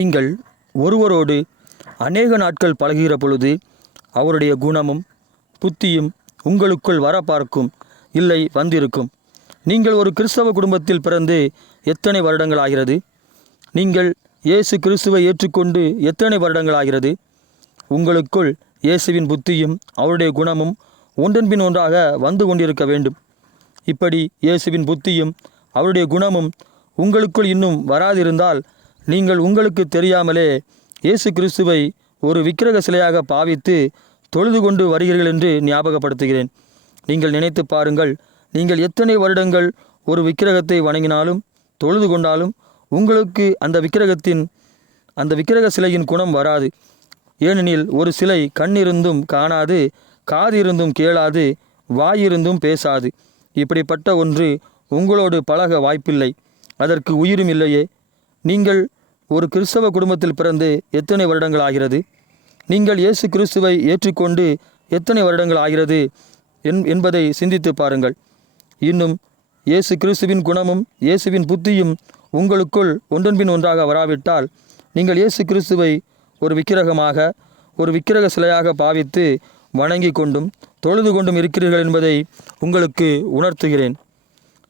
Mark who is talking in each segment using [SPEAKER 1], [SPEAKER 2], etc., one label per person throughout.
[SPEAKER 1] நீங்கள் ஒருவரோடு அநேக நாட்கள் பழகுகிற பொழுது அவருடைய குணமும் புத்தியும் உங்களுக்குள் வர பார்க்கும் இல்லை வந்திருக்கும். நீங்கள் ஒரு கிறிஸ்தவ குடும்பத்தில் பிறந்து எத்தனை வருடங்கள் ஆகிறது? நீங்கள் இயேசு கிறிஸ்துவை ஏற்றுக்கொண்டு எத்தனை வருடங்கள் ஆகிறது? உங்களுக்குள் இயேசுவின் புத்தியும் அவருடைய குணமும் ஒன்றன்பின் ஒன்றாக வந்து கொண்டிருக்க வேண்டும். இப்படி இயேசுவின் புத்தியும் அவருடைய குணமும் உங்களுக்குள் இன்னும் வராதிருந்தால் நீங்கள் உங்களுக்கு தெரியாமலே இயேசு கிறிஸ்துவை ஒரு விக்கிரக சிலையாக பாவித்து தொழுது கொண்டு வருகிறீர்கள் என்று ஞாபகப்படுத்துகிறேன். நீங்கள் நினைத்து பாருங்கள் நீங்கள் எத்தனை வருடங்கள் ஒரு விக்கிரகத்தை வணங்கினாலும் தொழுது கொண்டாலும் உங்களுக்கு அந்த விக்கிரகத்தின் அந்த விக்கிரக சிலையின் குணம் வராது. ஏனெனில் ஒரு சிலை கண்ணிருந்தும் காணாது காதிருந்தும் கேளாது வாயிருந்தும் பேசாது. இப்படிப்பட்ட ஒன்று உங்களோடு பழக வாய்ப்பில்லை. அதற்கு உயிரும் இல்லையே. நீங்கள் ஒரு கிறிஸ்தவ குடும்பத்தில் பிறந்து எத்தனை வருடங்கள் ஆகிறது? நீங்கள் இயேசு கிறிஸ்துவை ஏற்றுக்கொண்டு எத்தனை வருடங்கள் ஆகிறது என் என்பதை சிந்தித்து பாருங்கள். இன்னும் இயேசு கிறிஸ்துவின் குணமும் இயேசுவின் புத்தியும் உங்களுக்குள் ஒன்றன்பின் ஒன்றாக வராவிட்டால் நீங்கள் இயேசு கிறிஸ்துவை ஒரு விக்கிரகமாக ஒரு விக்கிரக சிலையாக பாவித்து வணங்கி கொண்டும் தொழுது கொண்டும் இருக்கிறீர்கள் என்பதை உங்களுக்கு உணர்த்துகிறேன்.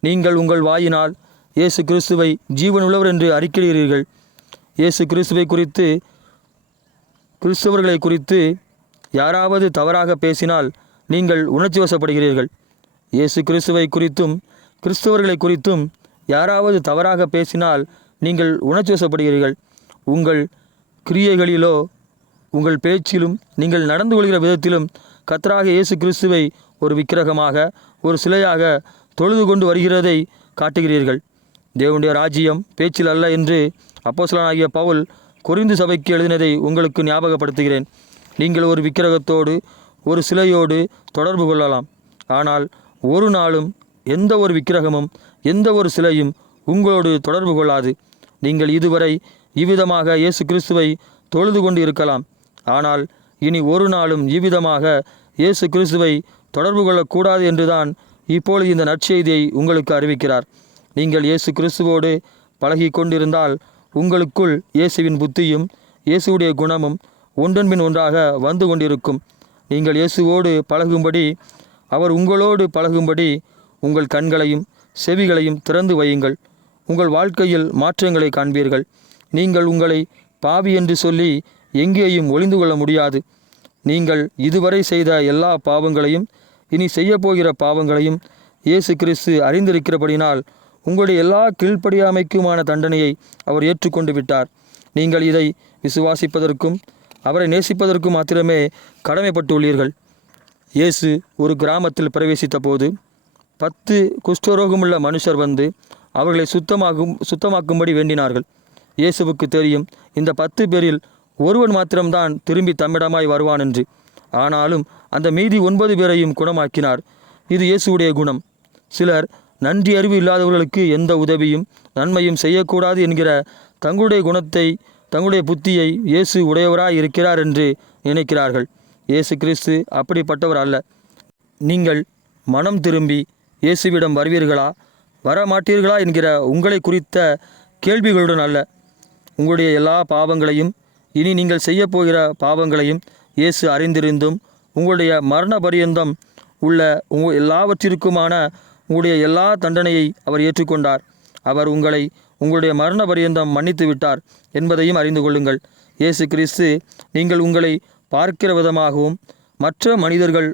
[SPEAKER 1] நீங்கள் உங்கள் வாயினால் இயேசு கிறிஸ்துவை ஜீவனுள்ளவர் என்று அறிக்கிறீர்கள். இயேசு கிறிஸ்துவை குறித்து கிறிஸ்தவர்களை குறித்து யாராவது தவறாக பேசினால் நீங்கள் உணர்ச்சி வசப்படுகிறீர்கள். இயேசு கிறிஸ்துவை குறித்தும் கிறிஸ்தவர்களை குறித்தும் யாராவது தவறாக பேசினால் நீங்கள் உணர்ச்சி வசப்படுகிறீர்கள். உங்கள் கிரியைகளிலோ உங்கள் பேச்சிலும் நீங்கள் நடந்து கொள்கிற விதத்திலும் கத்தராக இயேசு கிறிஸ்துவை ஒரு விக்கிரகமாக ஒரு சிலையாக தொழுது கொண்டு வருகிறதை காட்டுகிறீர்கள். தேவனுடைய ராஜ்யம் பேச்சில் அல்ல என்று அப்போசலனாகிய பவுல் குறிந்து சபைக்கு எழுதினதை உங்களுக்கு ஞாபகப்படுத்துகிறேன். நீங்கள் ஒரு விக்கிரகத்தோடு ஒரு சிலையோடு தொடர்பு கொள்ளலாம். ஆனால் ஒரு நாளும் எந்த ஒரு விக்கிரகமும் எந்த ஒரு சிலையும் உங்களோடு தொடர்பு கொள்ளாது. நீங்கள் இதுவரை இவ்விதமாக இயேசு கிறிஸ்துவை தொழுது கொண்டு இருக்கலாம். ஆனால் இனி ஒரு நாளும் இவ்விதமாக இயேசு கிறிஸ்துவை தொடர்பு கொள்ளக்கூடாது என்றுதான் இப்பொழுது இந்த நற்செய்தியை உங்களுக்கு அறிவிக்கிறார். நீங்கள் இயேசு கிறிஸ்துவோடு பழகி கொண்டிருந்தால் உங்களுக்குள் இயேசுவின் புத்தியும் இயேசுவுடைய குணமும் ஒன்றன்பின் ஒன்றாக வந்து கொண்டிருக்கும். நீங்கள் இயேசுவோடு பழகும்படி அவர் உங்களோடு பழகும்படி உங்கள் கண்களையும் செவிகளையும் திறந்து வையுங்கள். உங்கள் வாழ்க்கையில் மாற்றங்களை காண்பீர்கள். நீங்கள் உங்களை பாவி என்று சொல்லி எங்கேயும் ஒளிந்து கொள்ள முடியாது. நீங்கள் இதுவரை செய்த எல்லா பாவங்களையும் இனி செய்யப்போகிற பாவங்களையும் இயேசு கிறிஸ்து அறிந்திருக்கிறபடினால் உங்களுடைய எல்லா கீழ்ப்படியாமைக்குமான தண்டனையை அவர் ஏற்றுக்கொண்டு விட்டார். நீங்கள் இதை விசுவாசிப்பதற்கும் அவரை நேசிப்பதற்கும் மாத்திரமே கடமைப்பட்டுள்ளீர்கள். இயேசு ஒரு கிராமத்தில் பிரவேசித்த போது பத்து குஷ்டரோகமுள்ள மனுஷர் வந்து அவர்களை சுத்தமாகும் சுத்தமாக்கும்படி வேண்டினார்கள். இயேசுவுக்கு தெரியும் இந்த பத்து பேரில் ஒருவன் மாத்திரம்தான் திரும்பி தம்மிடமாய் வருவான் என்று. ஆனாலும் அந்த மீதி ஒன்பது பேரையும் குணமாக்கினார். இது இயேசுவுடைய குணம். சிலர் நன்றி அறிவு இல்லாதவர்களுக்கு எந்த உதவியும் நன்மையும் செய்யக்கூடாது என்கிற தங்களுடைய குணத்தை தங்களுடைய புத்தியை இயேசு உடையவராய் இருக்கிறார் என்று நினைக்கிறார்கள். இயேசு கிறிஸ்து அப்படிப்பட்டவர் அல்ல. நீங்கள் மனம் திரும்பி இயேசுவிடம் வருவீர்களா? வரமாட்டீர்களா என்கிற உங்களை குறித்த கேள்விகளுடன் அல்ல. உங்களுடைய எல்லா பாவங்களையும் இனி நீங்கள் செய்யப்போகிற பாவங்களையும் இயேசு அறிந்திருந்தும் உங்களுடைய மரண பரியந்தம் உள்ள உங்கள் எல்லாவற்றிற்குமான உங்களுடைய எல்லா தண்டனையை அவர் ஏற்றுக்கொண்டார். அவர் உங்களை உங்களுடைய மரண பரியந்தம் மன்னித்து விட்டார் என்பதையும் அறிந்து கொள்ளுங்கள். இயேசு கிறிஸ்து நீங்கள் உங்களை பார்க்கிற விதமாகவும் மற்ற மனிதர்கள்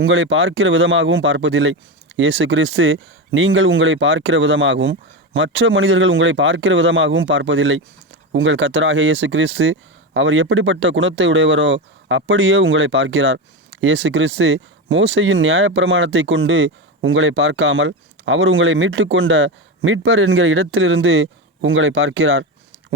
[SPEAKER 1] உங்களை பார்க்கிற விதமாகவும் பார்ப்பதில்லை. இயேசு கிறிஸ்து நீங்கள் உங்களை பார்க்கிற விதமாகவும் மற்ற மனிதர்கள் உங்களை பார்க்கிற விதமாகவும் பார்ப்பதில்லை. உங்கள் கத்தராக இயேசு கிறிஸ்து அவர் எப்படிப்பட்ட குணத்தை உடையவரோ அப்படியே உங்களை பார்க்கிறார். இயேசு கிறிஸ்து மோசையின் நியாயப்பிரமாணத்தை கொண்டு உங்களை பார்க்காமல் அவர் உங்களை மீட்டுக்கொண்ட மீட்பர் என்கிற இடத்திலிருந்து உங்களை பார்க்கிறார்.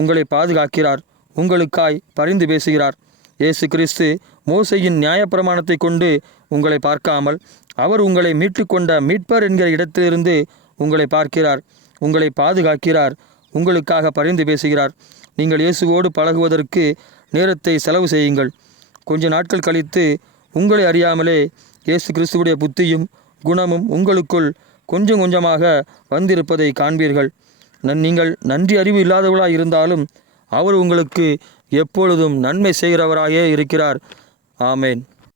[SPEAKER 1] உங்களை பாதுகாக்கிறார். உங்களுக்காய் பரிந்து பேசுகிறார். இயேசு கிறிஸ்து மோசையின் நியாயப்பிரமாணத்தை கொண்டு உங்களை பார்க்காமல் அவர் உங்களை மீட்டுக்கொண்ட மீட்பர் என்கிற இடத்திலிருந்து உங்களை பார்க்கிறார். உங்களை பாதுகாக்கிறார். உங்களுக்காக பரிந்து பேசுகிறார். நீங்கள் இயேசுவோடு பழகுவதற்கு நேரத்தை செலவு செய்யுங்கள். கொஞ்ச நாட்கள் கழித்து உங்களை அறியாமலே இயேசு கிறிஸ்துவுடைய புத்தியும் குணமும் உங்களுக்குள் கொஞ்சம் கொஞ்சமாக வந்திருப்பதை காண்பீர்கள். நன்- நீங்கள் நன்றி அறிவு இல்லாதவர்களாக இருந்தாலும் அவர் உங்களுக்கு எப்பொழுதும் நன்மை செய்கிறவராயே இருக்கிறார். ஆமேன்.